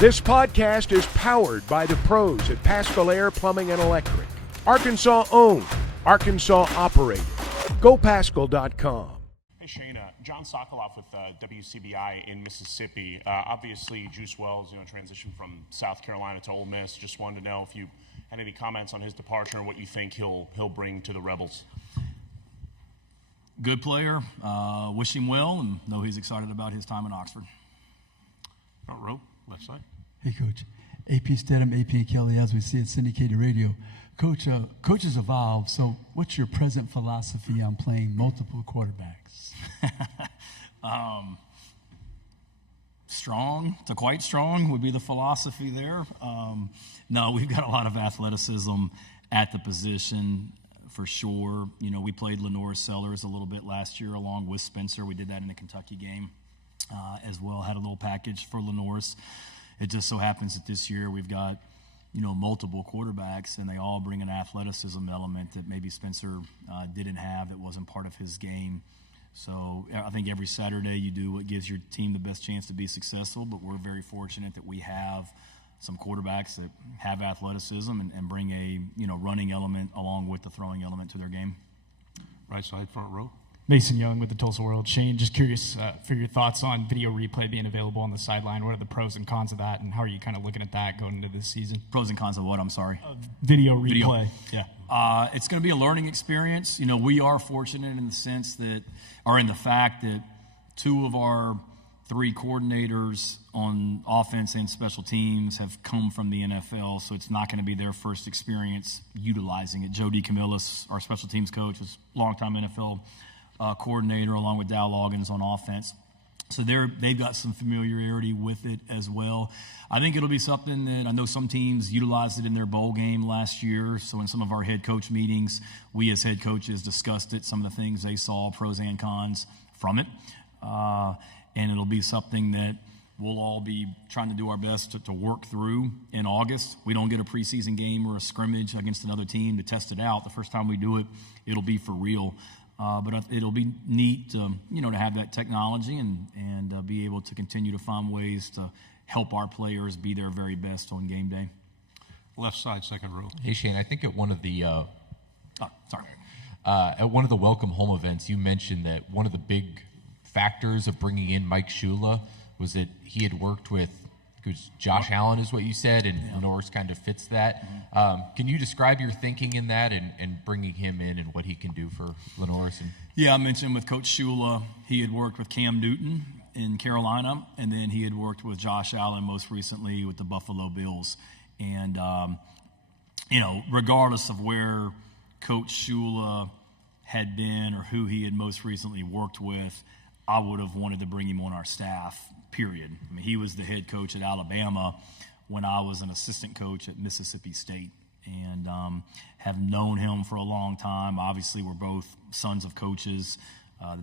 This podcast is powered by the pros at Paschal Air Plumbing and Electric. Arkansas owned, Arkansas operated. GoPaschal.com. Hey Shane, John Sokoloff with WCBI in Mississippi. Obviously, Juice Wells, transitioned from South Carolina to Ole Miss. Just wanted to know if you had any comments on his departure and what you think he'll bring to the Rebels. Good player. Wish him well, and know he's excited about his time in Oxford. Front row, left side. Hey, Coach. AP Stedham, AP Kelly, as we see at syndicated radio. Coach, coaches evolve, so what's your present philosophy on playing multiple quarterbacks? Strong to quite strong would be the philosophy there. No, we've got a lot of athleticism at the position for sure. We played Lenore Sellers a little bit last year along with Spencer. We did that in the Kentucky game as well. Had a little package for Lenore's. It just so happens that this year we've got multiple quarterbacks, and they all bring an athleticism element that maybe Spencer didn't have, that wasn't part of his game. So I think every Saturday you do what gives your team the best chance to be successful, but we're very fortunate that we have some quarterbacks that have athleticism and bring a running element along with the throwing element to their game. Right side, front row. Mason Young with the Tulsa World. Shane, just curious for your thoughts on video replay being available on the sideline. What are the pros and cons of that, and how are you kind of looking at that going into this season? Pros and cons of what? I'm sorry. Video replay. Yeah. It's going to be a learning experience. We are fortunate in the sense that, or in the fact that, two of our three coordinators on offense and special teams have come from the NFL, so it's not going to be their first experience utilizing it. Joe DeCamillis, our special teams coach, was a longtime NFL coordinator along with Dow Loggins on offense. So they've got some familiarity with it as well. I think it'll be something that I know some teams utilized it in their bowl game last year. So in some of our head coach meetings, we as head coaches discussed it, some of the things they saw, pros and cons from it. And it'll be something that we'll all be trying to do our best to work through in August. We don't get a preseason game or a scrimmage against another team to test it out. The first time we do it, it'll be for real. But it'll be neat to have that technology and be able to continue to find ways to help our players be their very best on game day. Left side, second row. Hey Shane, I think at one of the at one of the welcome home events, you mentioned that one of the big factors of bringing in Mike Shula was that he had worked with Josh Allen, is what you said, and Norris kind of fits that. Can you describe your thinking in that and bringing him in and what he can do for Lenoris? Yeah, I mentioned with Coach Shula, he had worked with Cam Newton in Carolina, and then he had worked with Josh Allen most recently with the Buffalo Bills. And, regardless of where Coach Shula had been or who he had most recently worked with, I would have wanted to bring him on our staff, period. I mean, he was the head coach at Alabama when I was an assistant coach at Mississippi State, and have known him for a long time. Obviously, we're both sons of coaches.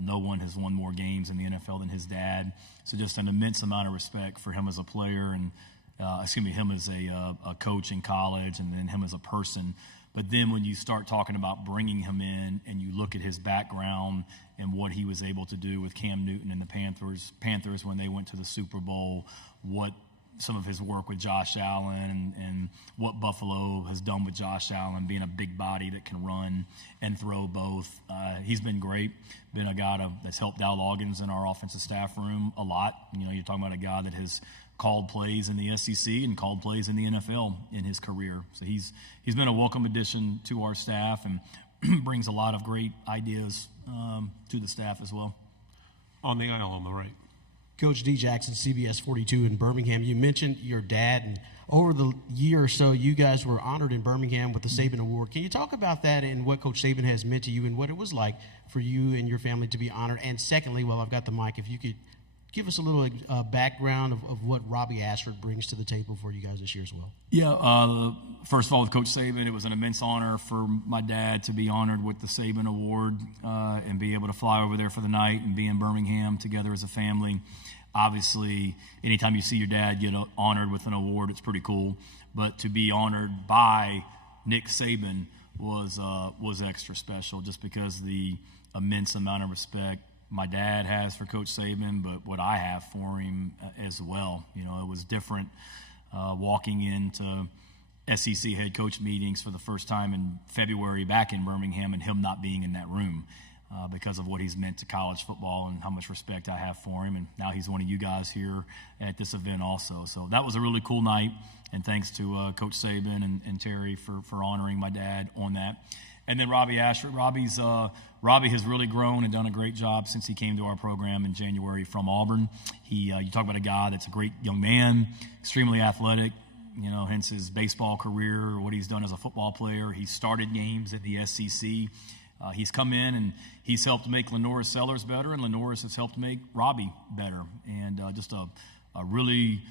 No one has won more games in the NFL than his dad. So just an immense amount of respect for him as a player and, him as a coach in college, and then him as a person. But then when you start talking about bringing him in and you look at his background and what he was able to do with Cam Newton and the Panthers when they went to the Super Bowl, what some of his work with Josh Allen and what Buffalo has done with Josh Allen, being a big body that can run and throw both. He's been great, been a guy that's helped Dow Loggins in our offensive staff room a lot. You're talking about a guy that has called plays in the SEC and called plays in the NFL in his career. So he's been a welcome addition to our staff and brings a lot of great ideas to the staff as well. On the aisle on the right. Coach D. Jackson, CBS 42 in Birmingham. You mentioned your dad, and over the year or so, you guys were honored in Birmingham with the Saban Award. Can you talk about that and what Coach Saban has meant to you and what it was like for you and your family to be honored? And secondly, while I've got the mic, if you could give us a little background of what Robbie Ashford brings to the table for you guys this year as well. Yeah, first of all, with Coach Saban, it was an immense honor for my dad to be honored with the Saban Award and be able to fly over there for the night and be in Birmingham together as a family. Obviously, anytime you see your dad get honored with an award, it's pretty cool. But to be honored by Nick Saban was extra special, just because the immense amount of respect my dad has for Coach Saban, but what I have for him as well. You know, it was different walking into SEC head coach meetings for the first time in February back in Birmingham and him not being in that room because of what he's meant to college football and how much respect I have for him. And now he's one of you guys here at this event also. So that was a really cool night, and thanks to Coach Saban and Terry for honoring my dad on that. And then Robbie Ashford. Robbie has really grown and done a great job since he came to our program in January from Auburn. You talk about a guy that's a great young man, extremely athletic, you know, hence his baseball career, what he's done as a football player. He started games at the SEC. He's come in and he's helped make Lenoris Sellers better, and Lenoris has helped make Robbie better. And just a really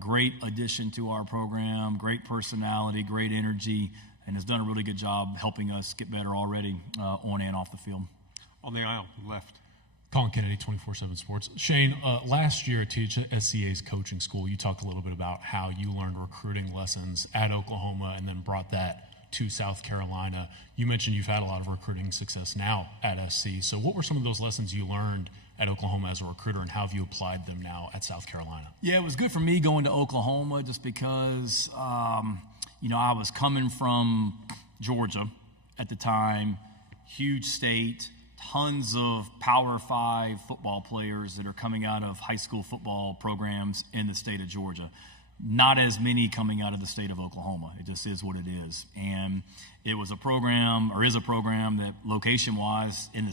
great addition to our program, great personality, great energy, and has done a really good job helping us get better already on and off the field. On the aisle, left. Colin Kennedy, 24/7 Sports. Shane, last year at SCA's coaching school, you talked a little bit about how you learned recruiting lessons at Oklahoma and then brought that to South Carolina. You mentioned you've had a lot of recruiting success now at SC. So what were some of those lessons you learned at Oklahoma as a recruiter, and how have you applied them now at South Carolina? Yeah, it was good for me going to Oklahoma just because, you know, I was coming from Georgia at the time, huge state, tons of Power 5 football players that are coming out of high school football programs in the state of Georgia. Not as many coming out of the state of Oklahoma. It just is what it is. And it was a program, or is a program, that location-wise in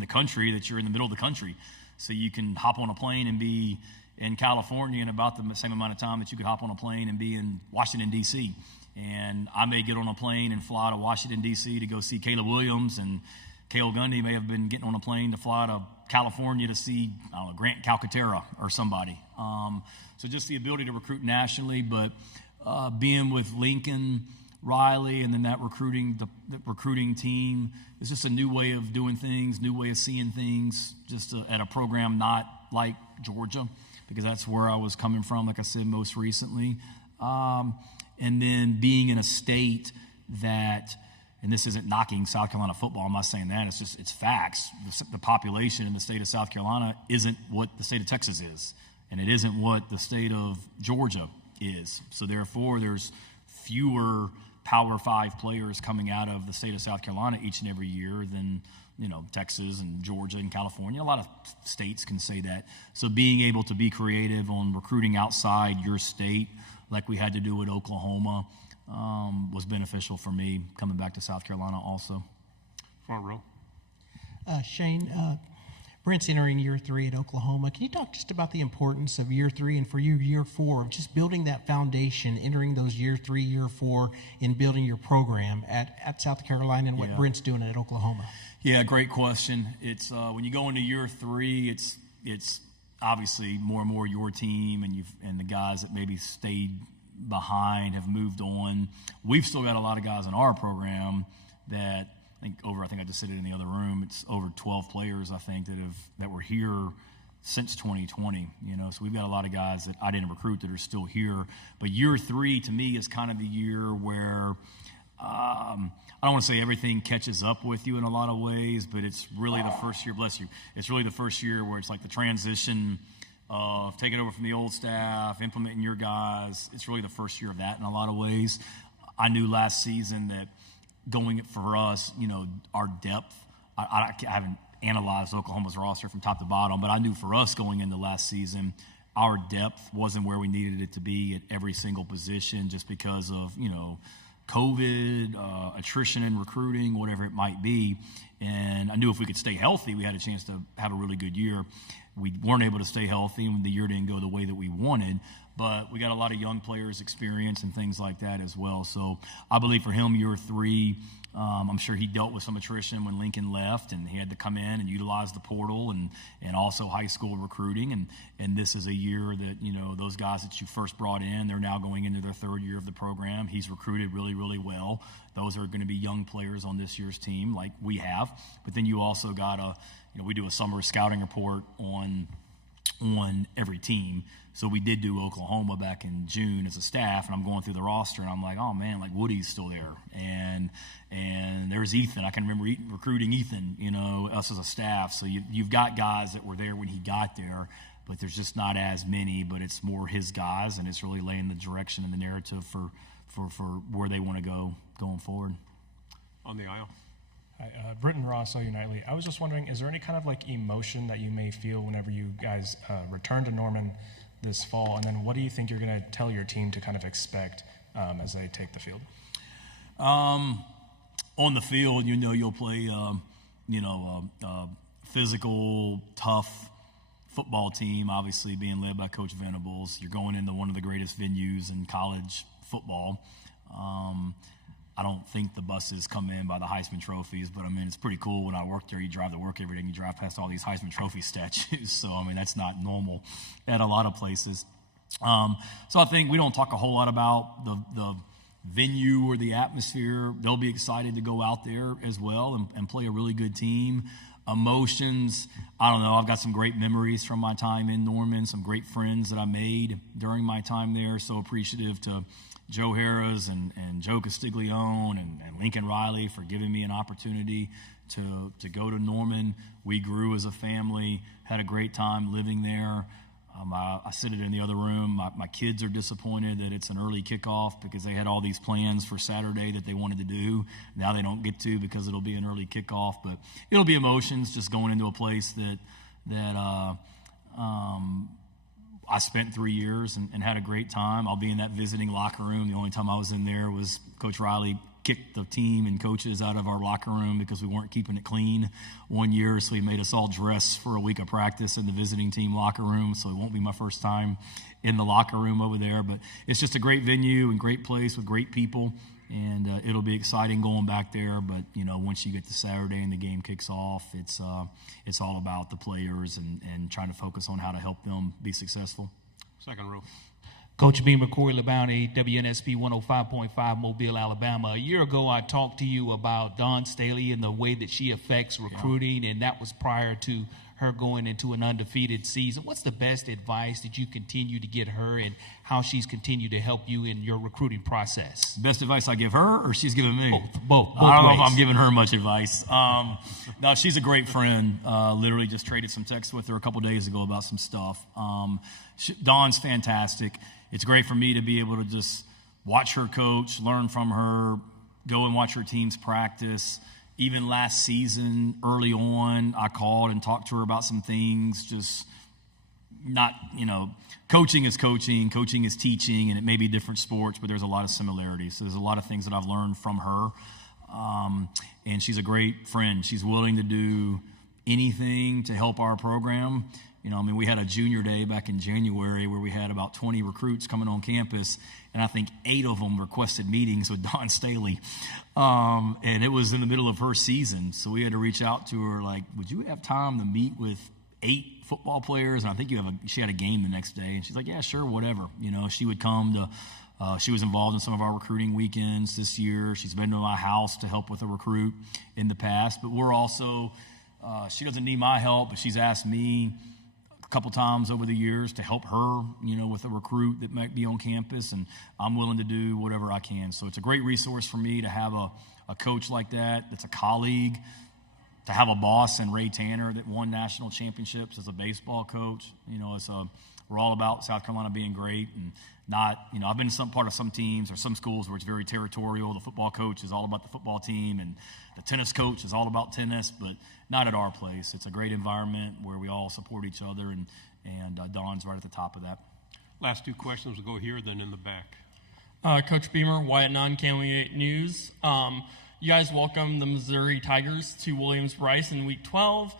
the country, that you're in the middle of the country. So you can hop on a plane and be in California in about the same amount of time that you could hop on a plane and be in Washington, D.C. And I may get on a plane and fly to Washington, D.C. to go see Caleb Williams, and Cale Gundy may have been getting on a plane to fly to California to see, I don't know, Grant Calcaterra or somebody. So just the ability to recruit nationally, but being with Lincoln Riley and then that recruiting team is just a new way of doing things, new way of seeing things, just at a program not like Georgia, because that's where I was coming from, like I said, most recently. And then being in a state that, and this isn't knocking South Carolina football, I'm not saying that, it's facts. The population in the state of South Carolina isn't what the state of Texas is, and it isn't what the state of Georgia is. So therefore, there's fewer Power 5 players coming out of the state of South Carolina each and every year than, you know, Texas and Georgia and California. A lot of states can say that. So being able to be creative on recruiting outside your state, like we had to do at Oklahoma, was beneficial for me coming back to South Carolina also. Front row. Shane, Brent's entering year 3 at Oklahoma. Can you talk just about the importance of year 3 and for you year 4 of just building that foundation, entering those year 3, year 4 in building your program at South Carolina and what Brent's doing at Oklahoma? Yeah, great question. It's when you go into year 3, it's obviously more and more your team, and the guys that maybe stayed behind have moved on. We've still got a lot of guys in our program that I think I just said it in the other room. It's over 12 players, I think, that were here since 2020. You know, so we've got a lot of guys that I didn't recruit that are still here. But year 3 to me is kind of the year where I don't want to say everything catches up with you in a lot of ways, but it's really the first year. Bless you. It's really the first year where it's like the transition of taking over from the old staff, implementing your guys. It's really the first year of that in a lot of ways. I knew last season that going for us, you know, our depth, I haven't analyzed Oklahoma's roster from top to bottom, but I knew for us going into last season, our depth wasn't where we needed it to be at every single position just because of, you know, COVID, attrition in recruiting, whatever it might be. And I knew if we could stay healthy, we had a chance to have a really good year. We weren't able to stay healthy, and the year didn't go the way that we wanted. But we got a lot of young players' experience and things like that as well. So I believe for him, year 3, I'm sure he dealt with some attrition when Lincoln left, and he had to come in and utilize the portal and also high school recruiting. And this is a year that, you know, those guys that you first brought in, they're now going into their 3rd year of the program. He's recruited really, really well. Those are going to be young players on this year's team like we have. But then you also got we do a summer scouting report on on every team. So we did do Oklahoma back in June as a staff, and I'm going through the roster, and I'm like, oh man, like Woody's still there, and there's Ethan. I can remember recruiting Ethan, us as a staff. So you've got guys that were there when he got there, but there's just not as many. But it's more his guys, and it's really laying the direction and the narrative for where they want to go going forward. On the aisle. Hi, Britton Ross, OU Nightly. I was just wondering, is there any kind of like emotion that you may feel whenever you guys return to Norman this fall? And then what do you think you're going to tell your team to kind of expect as they take the field? On the field, you'll play, physical, tough football team, obviously being led by Coach Venables. You're going into one of the greatest venues in college football. I don't think the buses come in by the Heisman trophies, but it's pretty cool. When I work there, you drive to work every day and you drive past all these Heisman Trophy statues. So, that's not normal at a lot of places. So I think we don't talk a whole lot about the venue or the atmosphere. They'll be excited to go out there as well and play a really good team. Emotions, I don't know. I've got some great memories from my time in Norman, some great friends that I made during my time there. So appreciative to Joe Harris and Joe Castiglione and Lincoln Riley for giving me an opportunity to go to Norman. We grew as a family, had a great time living there. I sit it in the other room. My kids are disappointed that it's an early kickoff because they had all these plans for Saturday that they wanted to do. Now they don't get to because it'll be an early kickoff. But it'll be emotions just going into a place that I spent 3 years and had a great time. I'll be in that visiting locker room. The only time I was in there was Coach Riley kicked the team and coaches out of our locker room because we weren't keeping it clean one year, so he made us all dress for a week of practice in the visiting team locker room, so it won't be my first time in the locker room over there. But it's just a great venue and great place with great people, and it'll be exciting going back there. But, once you get to Saturday and the game kicks off, it's all about the players and trying to focus on how to help them be successful. Second row. Coach Beamer, Corey LeBounty, WNSP 105.5, Mobile, Alabama. A year ago, I talked to you about Dawn Staley and the way that she affects recruiting, and that was prior to her going into an undefeated season. What's the best advice that you continue to get her and how she's continued to help you in your recruiting process? Best advice I give her or she's giving me? Both I don't know ways. if I'm giving her much advice. No, she's a great friend. Literally just traded some texts with her a couple days ago about some stuff. Dawn's fantastic. It's great for me to be able to just watch her coach, learn from her, go and watch her teams practice. Even last season, early on, I called and talked to her about some things, just not, coaching is coaching, coaching is teaching, and it may be different sports, but there's a lot of similarities. So there's a lot of things that I've learned from her, and she's a great friend. She's willing to do anything to help our program. We had a junior day back in January where we had about 20 recruits coming on campus, and I think 8 of them requested meetings with Dawn Staley. And it was in the middle of her season, so we had to reach out to her like, would you have time to meet with 8 football players? And I think she had a game the next day, and she's like, yeah, sure, whatever. She would come to she was involved in some of our recruiting weekends this year. She's been to my house to help with a recruit in the past, but we're also she doesn't need my help, but she's asked me a couple times over the years to help her, with a recruit that might be on campus, and I'm willing to do whatever I can. So it's a great resource for me to have a coach like that's a colleague, to have a boss in Ray Tanner that won national championships as a baseball coach. We're all about South Carolina being great, and not, I've been part of some teams or some schools where it's very territorial. The football coach is all about the football team, and the tennis coach is all about tennis, but not at our place. It's a great environment where we all support each other, and Dawn's right at the top of that. Last 2 questions will go here, then in the back. Coach Beamer, Wyatt Nunn, County 8 News. You guys welcomed the Missouri Tigers to Williams-Brice in Week 12.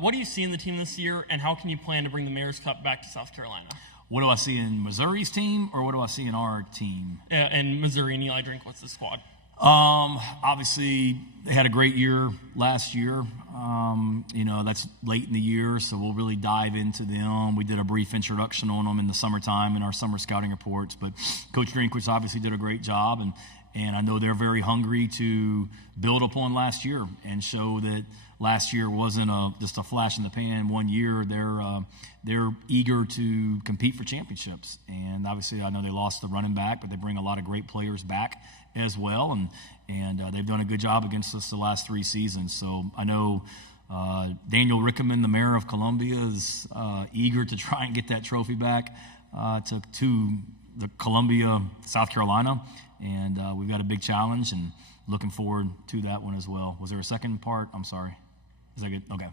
What do you see in the team this year, and how can you plan to bring the Mayor's Cup back to South Carolina? What do I see in Missouri's team, or what do I see in our team? And Missouri and Eli Drinkwitz, the squad. Obviously, they had a great year last year. That's late in the year, so we'll really dive into them. We did a brief introduction on them in the summertime in our summer scouting reports, but Coach Drinkwitz obviously did a great job, And I know they're very hungry to build upon last year and show that last year wasn't just a flash in the pan. 1 year, they're eager to compete for championships. And obviously, I know they lost the running back, but they bring a lot of great players back as well. And they've done a good job against us the last 3 seasons. So I know Daniel Rickeman, the mayor of Columbia, is eager to try and get that trophy back to the Columbia, South Carolina. And we've got a big challenge and looking forward to that one as well. Was there a second part? I'm sorry. Is that good? Okay.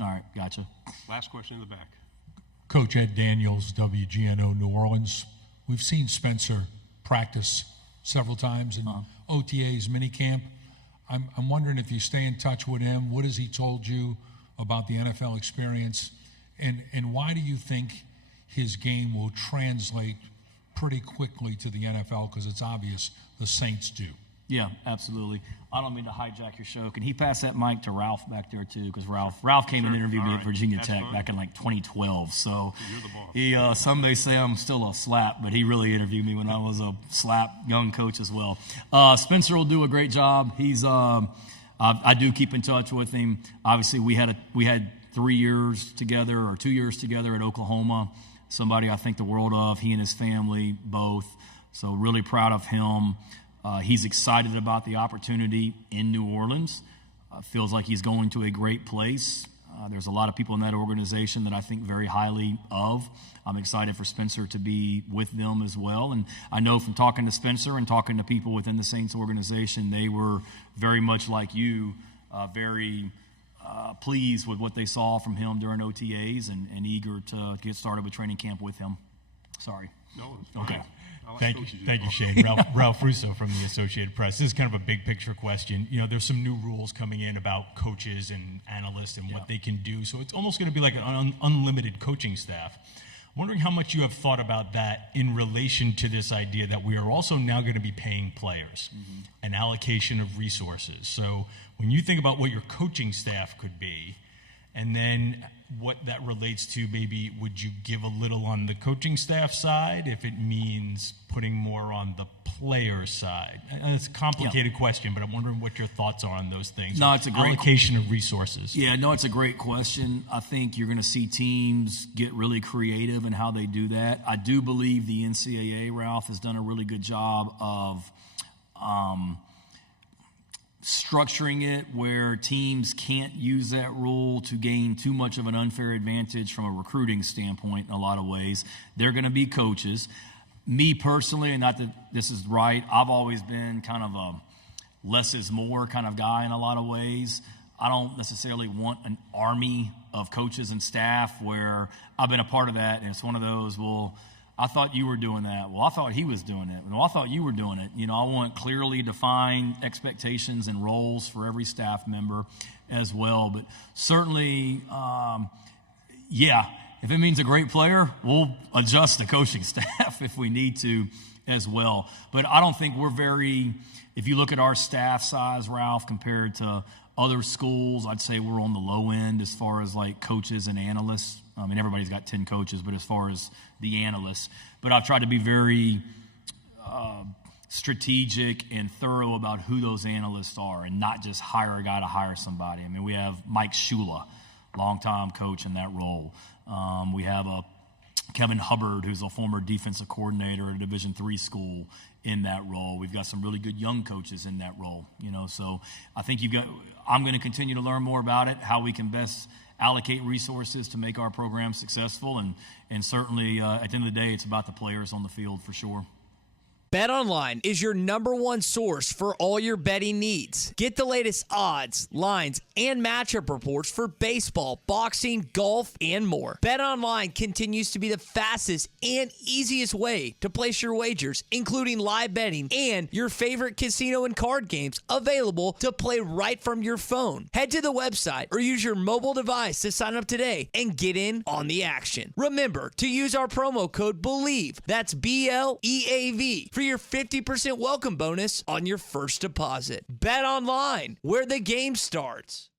All right. Gotcha. Last question in the back. Coach Ed Daniels, WGNO New Orleans. We've seen Spencer practice several times in OTA's minicamp. I'm wondering if you stay in touch with him. What has he told you about the NFL experience? And why do you think his game will translate pretty quickly to the NFL? Because it's obvious the Saints do. Yeah, absolutely. I don't mean to hijack your show. Can he pass that mic to Ralph back there too? Because Ralph came and interviewed me at Virginia Tech back in like 2012. So he, some may say I'm still a slap, but he really interviewed me when I was a slap young coach as well. Spencer will do a great job. He's I do keep in touch with him. Obviously, we had 3 years together or 2 years together at Oklahoma. Somebody I think the world of. He and his family both. So really proud of him. He's excited about the opportunity in New Orleans. Feels like he's going to a great place. There's a lot of people in that organization that I think very highly of. I'm excited for Spencer to be with them as well. And I know from talking to Spencer and talking to people within the Saints organization, they were very much like you, very pleased with what they saw from him during OTAs and eager to get started with training camp with him. Sorry. No, okay. Thank you, Shane. Ralph Russo from the Associated Press. This is kind of a big picture question. You know, there's some new rules coming in about coaches and analysts and what they can do. So it's almost going to be like an unlimited coaching staff. I'm wondering how much you have thought about that in relation to this idea that we are also now going to be paying players, an allocation of resources. So when you think about what your coaching staff could be, and then what that relates to, maybe would you give a little on the coaching staff side if it means putting more on the player side? It's a complicated question, but I'm wondering what your thoughts are on those things. No, it's a great allocation of resources. Yeah, no, it's a great question. I think you're going to see teams get really creative in how they do that. I do believe the NCAA, Ralph, has done a really good job of structuring it where teams can't use that rule to gain too much of an unfair advantage from a recruiting standpoint in a lot of ways. They're going to be coaches. Me personally, and not that this is right, I've always been kind of a less is more kind of guy in a lot of ways. I don't necessarily want an army of coaches and staff where I've been a part of that, and it's one of those, well, I thought you were doing that. Well, I thought he was doing it. Well, I thought you were doing it. You know, I want clearly defined expectations and roles for every staff member as well. But certainly, if it means a great player, we'll adjust the coaching staff if we need to as well. But I don't think if you look at our staff size, Ralph, compared to other schools, I'd say we're on the low end as far as like coaches and analysts. I mean, everybody's got 10 coaches, but as far as the analysts. But I've tried to be very strategic and thorough about who those analysts are and not just hire a guy to hire somebody. I mean, we have Mike Shula, longtime coach in that role. We have Kevin Hubbard, who's a former defensive coordinator at a Division III school in that role. We've got some really good young coaches in that role, you know. So I think I'm going to continue to learn more about it, how we can best allocate resources to make our program successful. And certainly at the end of the day, it's about the players on the field for sure. BetOnline is your #1 source for all your betting needs. Get the latest odds, lines, and matchup reports for baseball, boxing, golf, and more. BetOnline continues to be the fastest and easiest way to place your wagers, including live betting and your favorite casino and card games available to play right from your phone. Head to the website or use your mobile device to sign up today and get in on the action. Remember to use our promo code BELIEVE, that's BLEAV, for your 50% welcome bonus on your first deposit. Bet online, where the game starts.